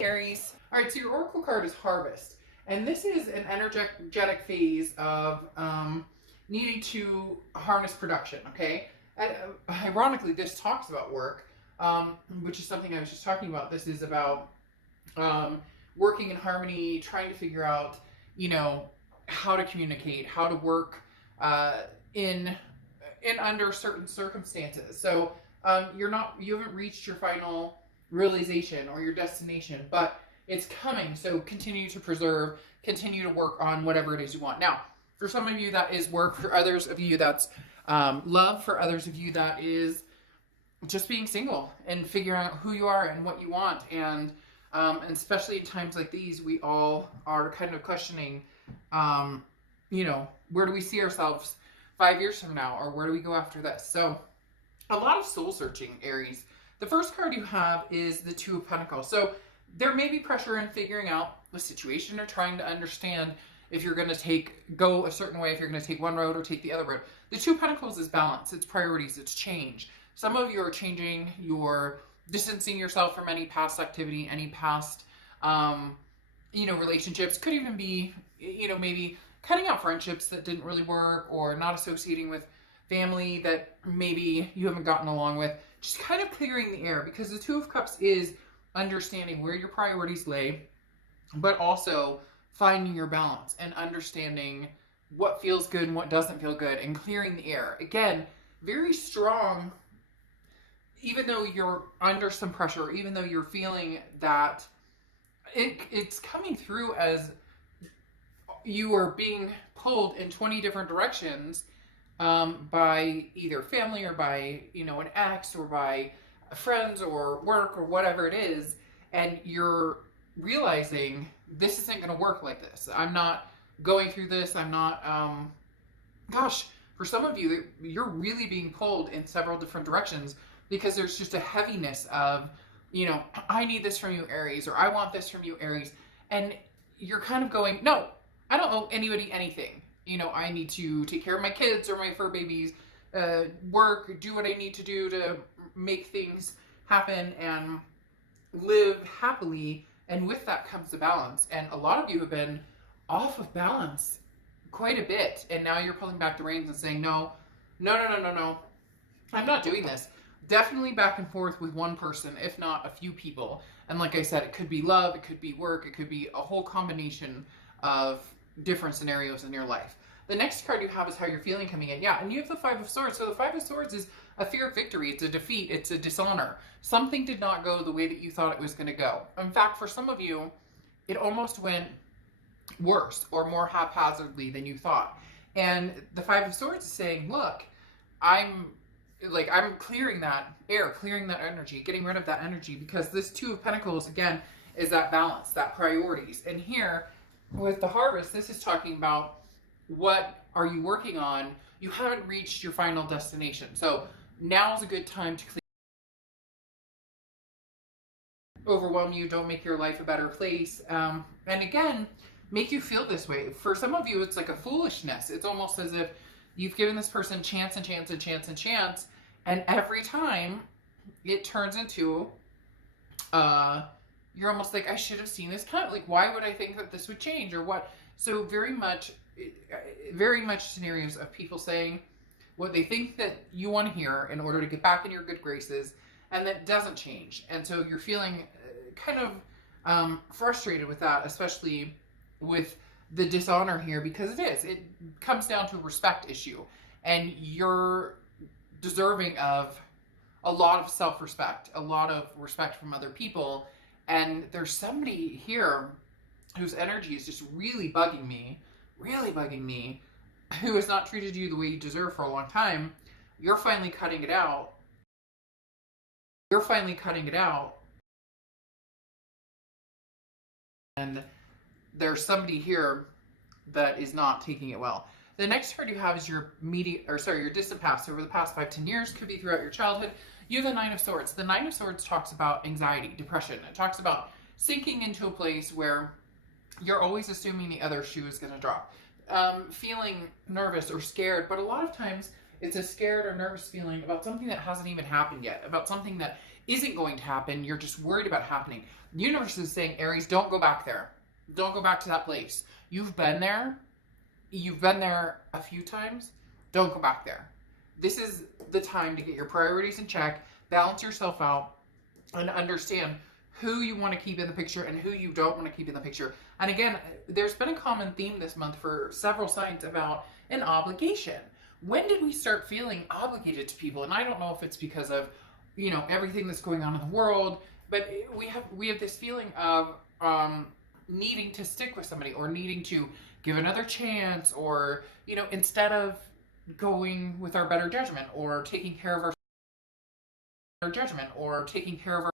Aries. All right, so your oracle card is Harvest, and this is an energetic phase of needing to harness production. Okay, ironically, this talks about work, which is something I was just talking about. This is about working in harmony, trying to figure out, how to communicate, how to work in under certain circumstances. So you haven't reached your final realization or your destination, but it's coming. So continue to preserve, continue to work on whatever it is you want. Now, for some of you, that is work. For others of you, that's love. For others of you, that is just being single and figuring out who you are and what you want. And especially in times like these, we all are kind of questioning, where do we see ourselves 5 years from now, or where do we go after this? So a lot of soul searching, Aries. The first card you have is the Two of Pentacles. So there may be pressure in figuring out the situation or trying to understand if you're going to go a certain way, if you're going to take one road or take the other road. The Two of Pentacles is balance, it's priorities, it's change. Some of you are changing, you're distancing yourself from any past activity, any past, relationships. Could even be, maybe cutting out friendships that didn't really work, or not associating with family that maybe you haven't gotten along with. Just kind of clearing the air, because the Two of Cups is understanding where your priorities lay, but also finding your balance and understanding what feels good and what doesn't feel good, and clearing the air. Again, very strong, even though you're under some pressure, even though you're feeling that it's coming through as you are being pulled in 20 different directions, by either family or by, an ex, or by friends or work or whatever it is. And you're realizing this isn't going to work like this. I'm not going through this. I'm not, for some of you, you're really being pulled in several different directions, because there's just a heaviness of, I need this from you, Aries, or I want this from you, Aries. And you're kind of going, no, I don't owe anybody anything. I need to take care of my kids or my fur babies, work, do what I need to do to make things happen and live happily. And with that comes the balance. And a lot of you have been off of balance quite a bit. And now you're pulling back the reins and saying, no, I'm not doing this. Definitely back and forth with one person, if not a few people. And like I said, it could be love, it could be work, it could be a whole combination of different scenarios in your life. The next card you have is how you're feeling coming in. Yeah, and you have the Five of Swords. So the Five of Swords is a fear of victory. It's a defeat. It's a dishonor. Something did not go the way that you thought it was going to go. In fact, for some of you, it almost went worse or more haphazardly than you thought. And the Five of Swords is saying, look, I'm clearing that air, clearing that energy, getting rid of that energy, because this Two of Pentacles, again, is that balance, that priorities. And here, with the Harvest, this is talking about what are you working on. You haven't reached your final destination. So now's a good time to overwhelm you. Don't make your life a better place. And again, make you feel this way. For some of you, it's like a foolishness. It's almost as if you've given this person chance and chance and chance and chance. And every time it turns into, you're almost like, I should have seen this coming. Like, why would I think that this would change, or what? So very much scenarios of people saying what they think that you want to hear in order to get back in your good graces, and that doesn't change. And so you're feeling kind of frustrated with that, especially with the dishonor here, because it comes down to a respect issue, and you're deserving of a lot of self-respect, a lot of respect from other people. And there's somebody here whose energy is just really bugging me, who has not treated you the way you deserve for a long time. You're finally cutting it out. And there's somebody here that is not taking it well. The next card you have is your distant past. Over the past 5-10 years, could be throughout your childhood. You have the Nine of Swords. The Nine of Swords talks about anxiety, depression. It talks about sinking into a place where you're always assuming the other shoe is going to drop. Feeling nervous or scared, but a lot of times it's a scared or nervous feeling about something that hasn't even happened yet, about something that isn't going to happen. You're just worried about happening. The universe is saying, Aries, don't go back there. Don't go back to that place. You've been there. You've been there a few times. Don't go back there. This is the time to get your priorities in check, balance yourself out, and understand who you want to keep in the picture and who you don't want to keep in the picture. And again, there's been a common theme this month for several signs about an obligation. When did we start feeling obligated to people? And I don't know if it's because of, everything that's going on in the world, but we have this feeling of needing to stick with somebody or needing to give another chance, or, instead of going with our better judgment or taking care of our judgment or taking care of our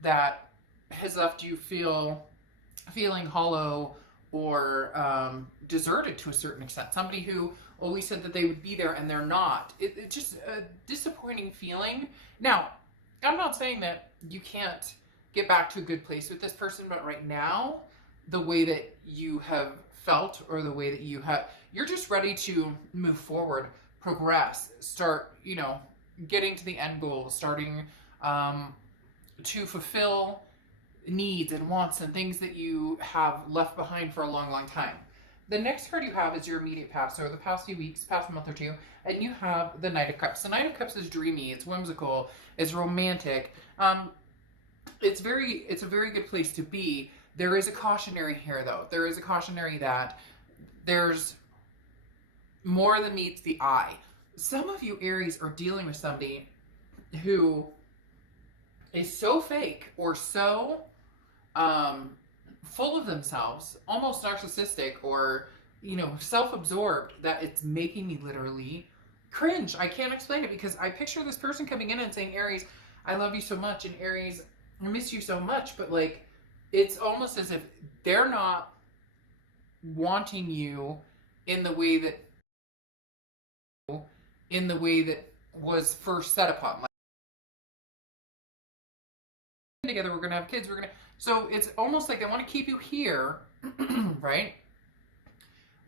that has left you feeling hollow or deserted to a certain extent. Somebody who always said that they would be there and they're not. It's just a disappointing feeling. Now, I'm not saying that you can't get back to a good place with this person, but right now, the way that you have felt or the way that you're just ready to move forward, progress, start, getting to the end goal, starting to fulfill needs and wants and things that you have left behind for a long, long time. The next card you have is your immediate past, or the past few weeks, past month or two, and you have the Knight of Cups. The Knight of Cups is dreamy, it's whimsical, it's romantic. It's a very good place to be. There is a cautionary here, though. There is a cautionary that there's more than meets the eye. Some of you Aries are dealing with somebody who is so fake or so full of themselves, almost narcissistic or, self-absorbed, that it's making me literally cringe. I can't explain it, because I picture this person coming in and saying, Aries, I love you so much, and Aries, I miss you so much, but like, it's almost as if they're not wanting you in the way that was first set upon. Like, together, we're gonna have kids, so it's almost like they want to keep you here, right?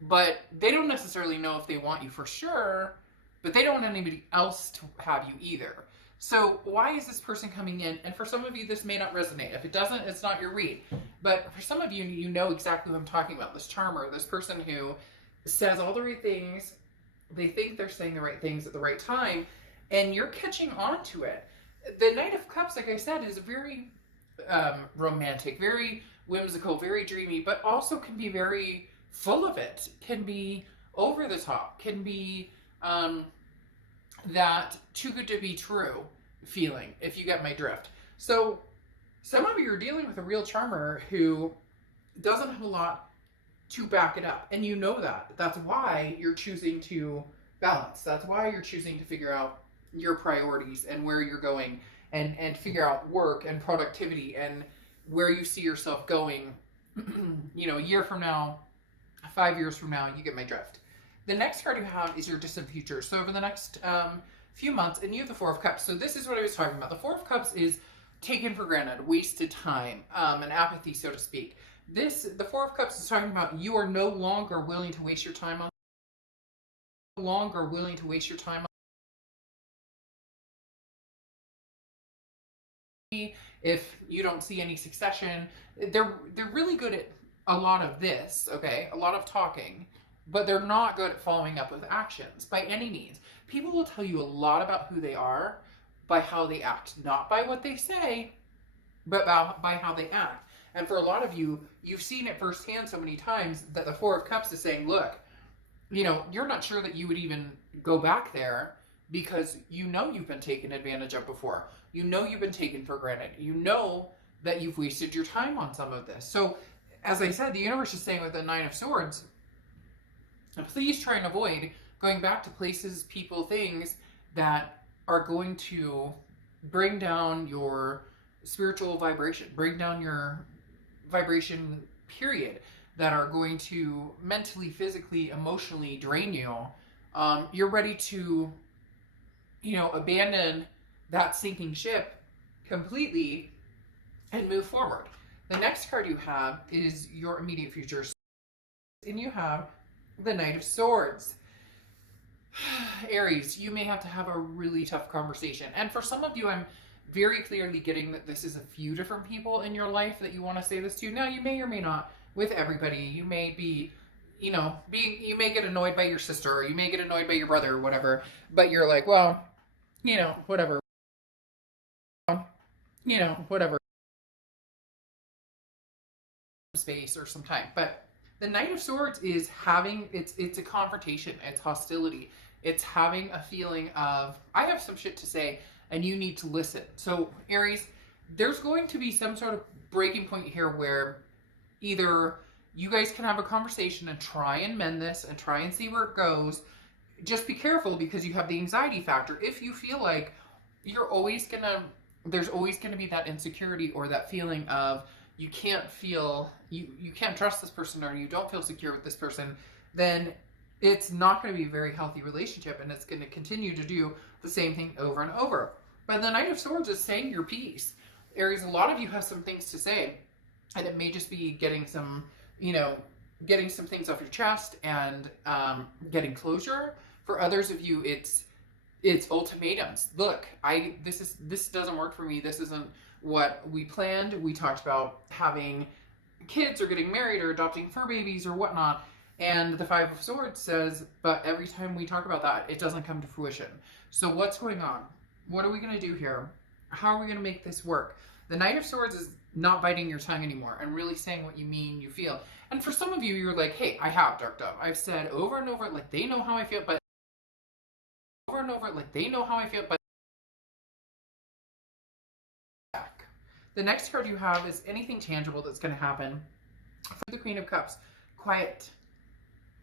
But they don't necessarily know if they want you for sure, but they don't want anybody else to have you either. So why is this person coming in? And for some of you, this may not resonate. If it doesn't, it's not your read. But for some of you, you know exactly what I'm talking about. This charmer, this person who says all the right things. They think they're saying the right things at the right time, and you're catching on to it. The Knight of Cups, like I said, is very romantic, very whimsical, very dreamy, but also can be very full of it, can be over the top, can be that too good to be true feeling, if you get my drift. So some of you are dealing with a real charmer who doesn't have a lot to back it up, and you know that. That's why you're choosing to balance. That's why you're choosing to figure out your priorities and where you're going, and figure out work and productivity and where you see yourself going, a year from now, 5 years from now. You get my drift. The next card you have is your distant future. So over the next few months, and you have the Four of Cups. So this is what I was talking about. The Four of Cups is taken for granted, wasted time, and apathy, so to speak. The Four of Cups is talking about you are no longer willing to waste your time on. If you don't see any succession, they're really good at a lot of this, okay? A lot of talking, but they're not good at following up with actions by any means. People will tell you a lot about who they are by how they act, not by what they say, but by how they act. And for a lot of you, you've seen it firsthand so many times that the Four of Cups is saying, look, you're not sure that you would even go back there, because you've been taken advantage of before. You've been taken for granted. That you've wasted your time on some of this. So, as I said, the universe is saying with the Nine of Swords, please try and avoid going back to places, people, things that are going to bring down your spiritual vibration, bring down your vibration, period, that are going to mentally, physically, emotionally drain you. You're ready to, abandon that sinking ship completely and move forward. The next card you have is your immediate future, and you have the Knight of Swords. Aries, you may have to have a really tough conversation. And for some of you, I'm very clearly getting that this is a few different people in your life that you want to say this to. Now, you may or may not with everybody. You may be, you may get annoyed by your sister, or you may get annoyed by your brother, or whatever. But you're like, well, whatever. Whatever. Space or some time. But the Knight of Swords is having, it's a confrontation, it's hostility, it's having a feeling of, I have some shit to say and you need to listen. So Aries, there's going to be some sort of breaking point here where either you guys can have a conversation and try and mend this and try and see where it goes. Just be careful, because you have the anxiety factor. If you feel like there's always gonna be that insecurity or that feeling of you can't trust this person, or you don't feel secure with this person, then it's not going to be a very healthy relationship, and it's going to continue to do the same thing over and over. But the Knight of Swords is saying your piece. Aries, a lot of you have some things to say, and it may just be getting some things off your chest and getting closure. For others of you, it's ultimatums. Look, this doesn't work for me. This isn't what we planned. We talked about having kids or getting married or adopting fur babies or whatnot. And the Five of Swords says, but every time we talk about that, it doesn't come to fruition. So what's going on? What are we going to do here? How are we going to make this work? The Knight of Swords is not biting your tongue anymore and really saying what you mean, you feel. And for some of you, you're like, hey, I have, Dark Dove. I've said over and over, like, they know how I feel, but over and over, like, they know how I feel, but back. The next card you have is anything tangible that's going to happen. For the Queen of Cups, quiet,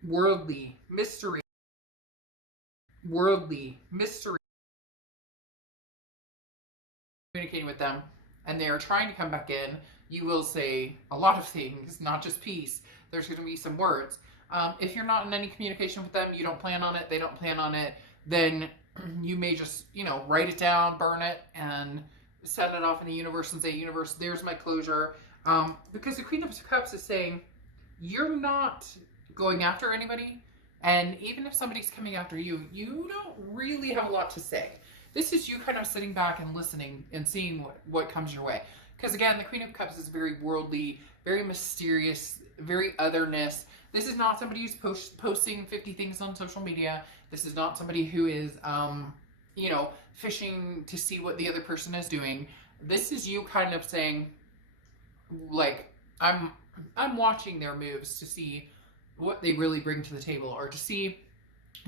worldly, mystery, communicating with them, and they are trying to come back in. You will say a lot of things, not just peace. There's going to be some words. If you're not in any communication with them, you don't plan on it, they don't plan on it, then you may just, write it down, burn it, and send it off in the universe and say, universe, there's my closure. Because the Queen of Cups is saying, you're not going after anybody, and even if somebody's coming after you, you don't really have a lot to say. This is you kind of sitting back and listening and seeing what comes your way. Because again, the Queen of Cups is very worldly, very mysterious, very otherness. This is not somebody who's posting 50 things on social media. This is not somebody who is, fishing to see what the other person is doing. This is you kind of saying, like, I'm watching their moves to see what they really bring to the table, or to see,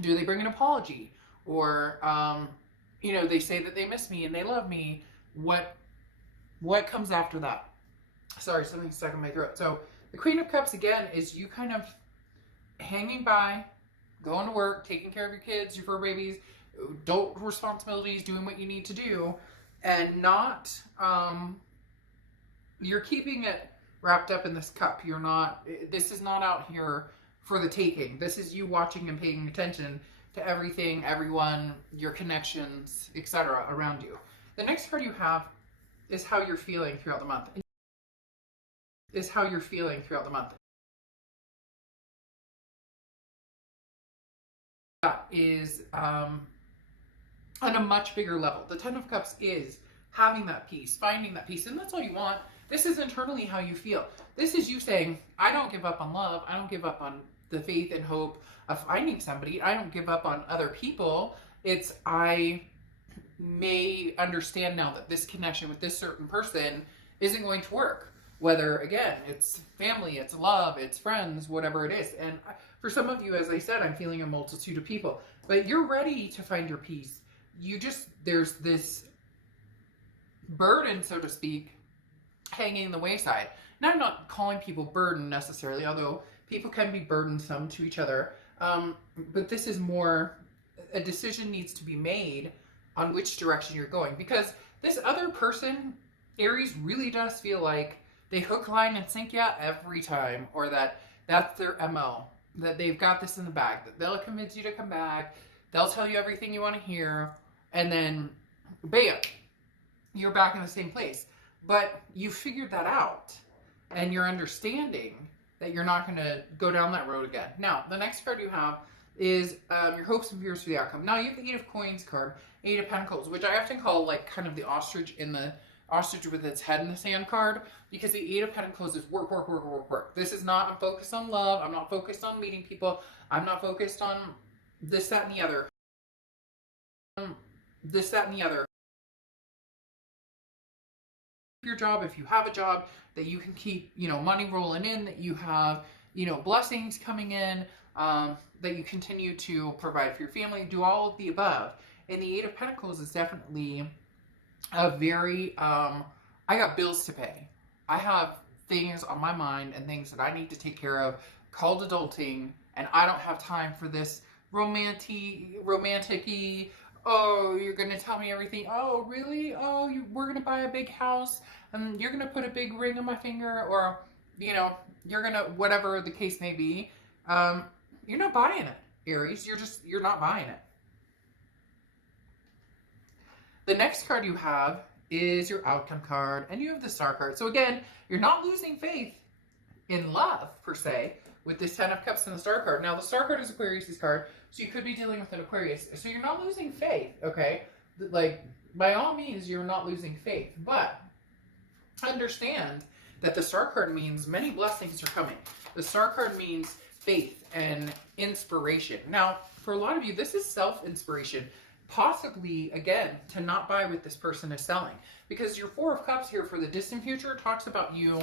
do they bring an apology, or they say that they miss me and they love me. What comes after that? Sorry, something's stuck in my throat. So the Queen of Cups again is you kind of hanging by, going to work, taking care of your kids, your fur babies, adult responsibilities, doing what you need to do, and not you're keeping it wrapped up in this cup. You're not, this is not out here for the taking. This is you watching and paying attention to everything, everyone, your connections, etc. around you. The next card you have is how you're feeling throughout the month. That is on a much bigger level. The Ten of Cups is having that peace, finding that peace, and that's all you want. This is internally how you feel. This is you saying, I don't give up on love. I don't give up on the faith and hope of finding somebody. I don't give up on other people. It's, I may understand now that this connection with this certain person isn't going to work. Whether, again, it's family, it's love, it's friends, whatever it is. And for some of you, as I said, I'm feeling a multitude of people. But you're ready to find your peace. There's this burden, so to speak, hanging in the wayside. Now, I'm not calling people burden necessarily, although people can be burdensome to each other. But this is more, a decision needs to be made on which direction you're going. Because this other person, Aries, really does feel like they hook, line, and sink you every time. Or that's their MO. That they've got this in the bag. That they'll convince you to come back. They'll tell you everything you want to hear. And then, bam, you're back in the same place. But you figured that out. And you're understanding that you're not going to go down that road again. Now, the next card you have is your hopes and fears for the outcome. Now you have the Eight of Coins card, Eight of Pentacles, which I often call like kind of the ostrich with its head in the sand card, because the Eight of Pentacles is work, work, work, work, work. This is not, I'm focused on love. I'm not focused on meeting people. I'm not focused on this, that, and the other. This, that, and the other. Your job, if you have a job, that you can keep, you know, money rolling in, that you have, you know, blessings coming in, that you continue to provide for your family, do all of the above. And the Eight of Pentacles is definitely a very, I got bills to pay. I have things on my mind and things that I need to take care of, called adulting, and I don't have time for this romantic-y, oh, you're going to tell me everything. Oh, really? Oh, we're going to buy a big house and you're going to put a big ring on my finger, or, you know, you're going to, whatever the case may be. You're not buying it, Aries. You're not buying it. The next card you have is your outcome card, and you have the Star card. So again, you're not losing faith in love, per se, with this Ten of Cups and the Star card. Now, the Star card is Aquarius' card, so you could be dealing with an Aquarius. So you're not losing faith, okay? Like, by all means, you're not losing faith. But understand that the Star card means many blessings are coming. The Star card means faith and inspiration. Now, for a lot of you, this is self-inspiration. Possibly, again, to not buy what this person is selling. Because your Four of Cups here for the distant future talks about you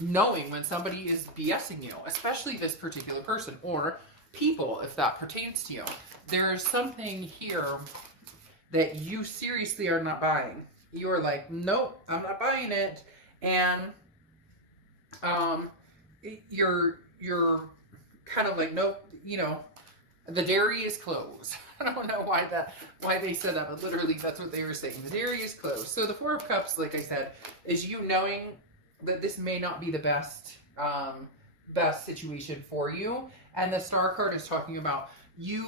knowing when somebody is BSing you, especially this particular person, or people, if that pertains to you. There's something here that you seriously are not buying. You're like, nope, I'm not buying it. And you're kind of like, nope, you know, the dairy is closed. I don't know why they said that, but literally that's what they were saying. The dairy is closed. So the Four of Cups, like I said, is you knowing that this may not be the best situation for you. And the Star card is talking about you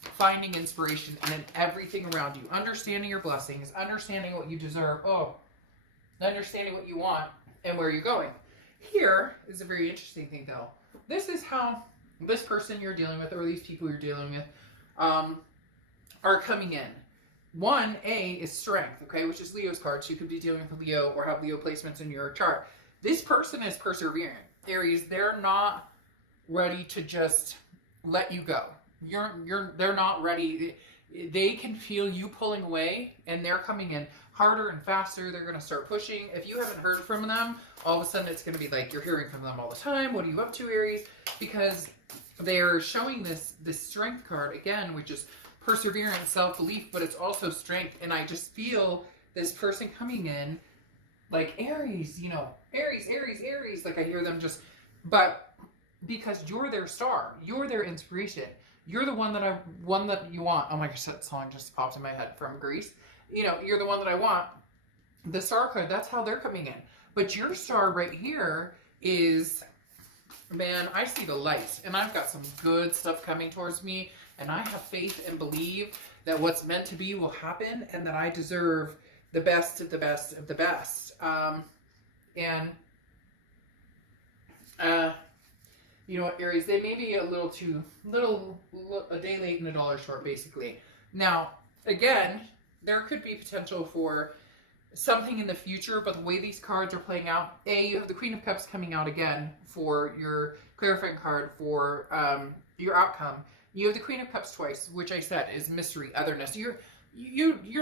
finding inspiration in everything around you, understanding your blessings, understanding what you deserve, understanding what you want and where you're going. Here is a very interesting thing, though. This is how this person you're dealing with, or these people you're dealing with, are coming in. 1A is strength, okay, which is Leo's card. So you could be dealing with a Leo or have Leo placements in your chart. This person is persevering. Aries, they're not ready to just let you go. They're not ready. They can feel you pulling away, and they're coming in harder and faster. They're going to start pushing. If you haven't heard from them, all of a sudden it's going to be like you're hearing from them all the time. What are you up to, Aries? Because they're showing this strength card again, which is perseverance, self-belief, but it's also strength. And I just feel this person coming in like Aries, you know, Aries, Aries, Aries. Like I hear them just, but because you're their star, you're their inspiration. You're the one that you want. Oh my gosh, that song just popped in my head from Greece. You know, you're the one that I want. The Star card, that's how they're coming in. But your star right here is, man, I see the light, and I've got some good stuff coming towards me, and I have faith and believe that what's meant to be will happen, and that I deserve the best of the best of the best. You know what, Aries, they may be a day late and a dollar short, basically. Now, again, there could be potential for something in the future, but the way these cards are playing out, you have the Queen of Cups coming out again for your clarifying card for your outcome. You have the Queen of Cups twice, which I said is mystery, otherness. You're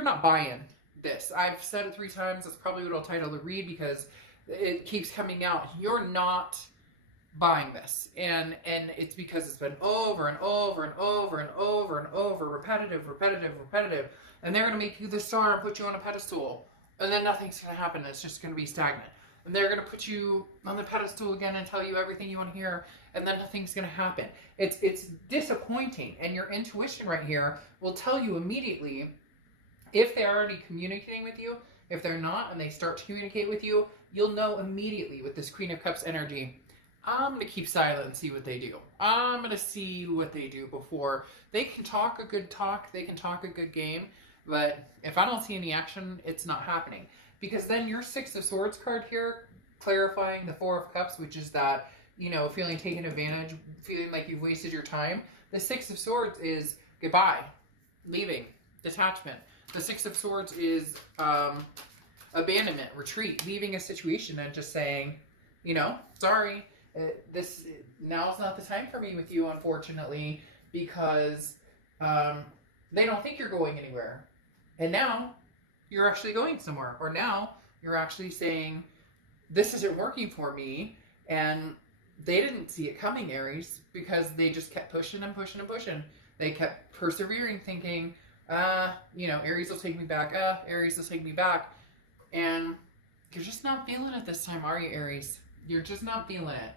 not buying this. I've said it 3 times. That's probably what I'll title the read because it keeps coming out. You're not buying this, and it's because it's been over and over and over and over and over, repetitive, and they're going to make you the star and put you on a pedestal, and then nothing's going to happen. It's just going to be stagnant, and they're going to put you on the pedestal again and tell you everything you want to hear, and then nothing's going to happen. It's disappointing, and your intuition right here will tell you immediately if they're already communicating with you. If they're not and they start to communicate with you, you'll know immediately with this Queen of Cups energy, I'm going to keep silent and see what they do. I'm going to see what they do before. They can talk a good talk. They can talk a good game. But if I don't see any action, it's not happening. Because then your Six of Swords card here, clarifying the Four of Cups, which is that you know, feeling taken advantage, feeling like you've wasted your time. The Six of Swords is goodbye, leaving, detachment. The Six of Swords is abandonment, retreat, leaving a situation and just saying, you know, sorry, now's not the time for me with you, unfortunately, because they don't think you're going anywhere. And now you're actually going somewhere. Or now you're actually saying, this isn't working for me. And they didn't see it coming, Aries, because they just kept pushing and pushing and pushing. They kept persevering, thinking, you know, Aries will take me back. Aries will take me back. And you're just not feeling it this time, are you, Aries? You're just not feeling it.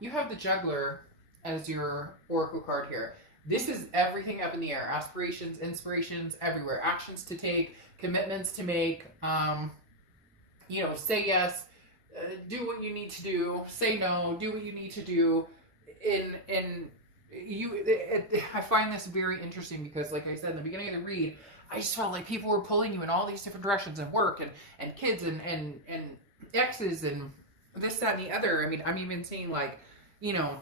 You have the Juggler as your oracle card here. This is everything up in the air. Aspirations, inspirations, everywhere. Actions to take, commitments to make. You know, say yes, do what you need to do. Say no, do what you need to do. I find this very interesting because, like I said in the beginning of the read, I just felt like people were pulling you in all these different directions, and work and kids and exes and this, that, and the other. I mean, I'm even seeing, like, you know,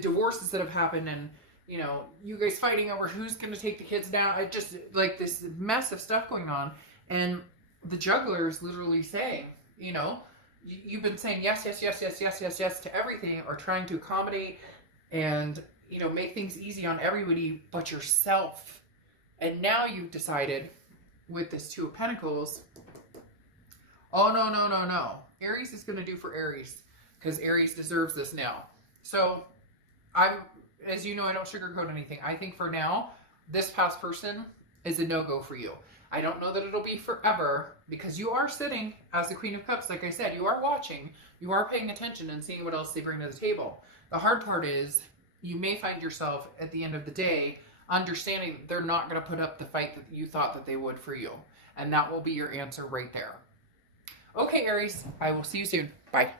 divorces that have happened, and, you know, you guys fighting over who's going to take the kids down. I just, like, this mess of stuff going on. And the Juggler is literally saying, you know, you've been saying yes, yes, yes, yes, yes, yes, yes to everything, or trying to accommodate and, you know, make things easy on everybody but yourself. And now you've decided with this Two of Pentacles, oh, no, no, no, no. Aries is going to do for Aries, because Aries deserves this now. So as you know, I don't sugarcoat anything. I think for now, this past person is a no-go for you. I don't know that it'll be forever, because you are sitting as the Queen of Cups. Like I said, you are watching, you are paying attention and seeing what else they bring to the table. The hard part is you may find yourself at the end of the day understanding they're not going to put up the fight that you thought that they would for you. And that will be your answer right there. Okay, Aries, I will see you soon. Bye.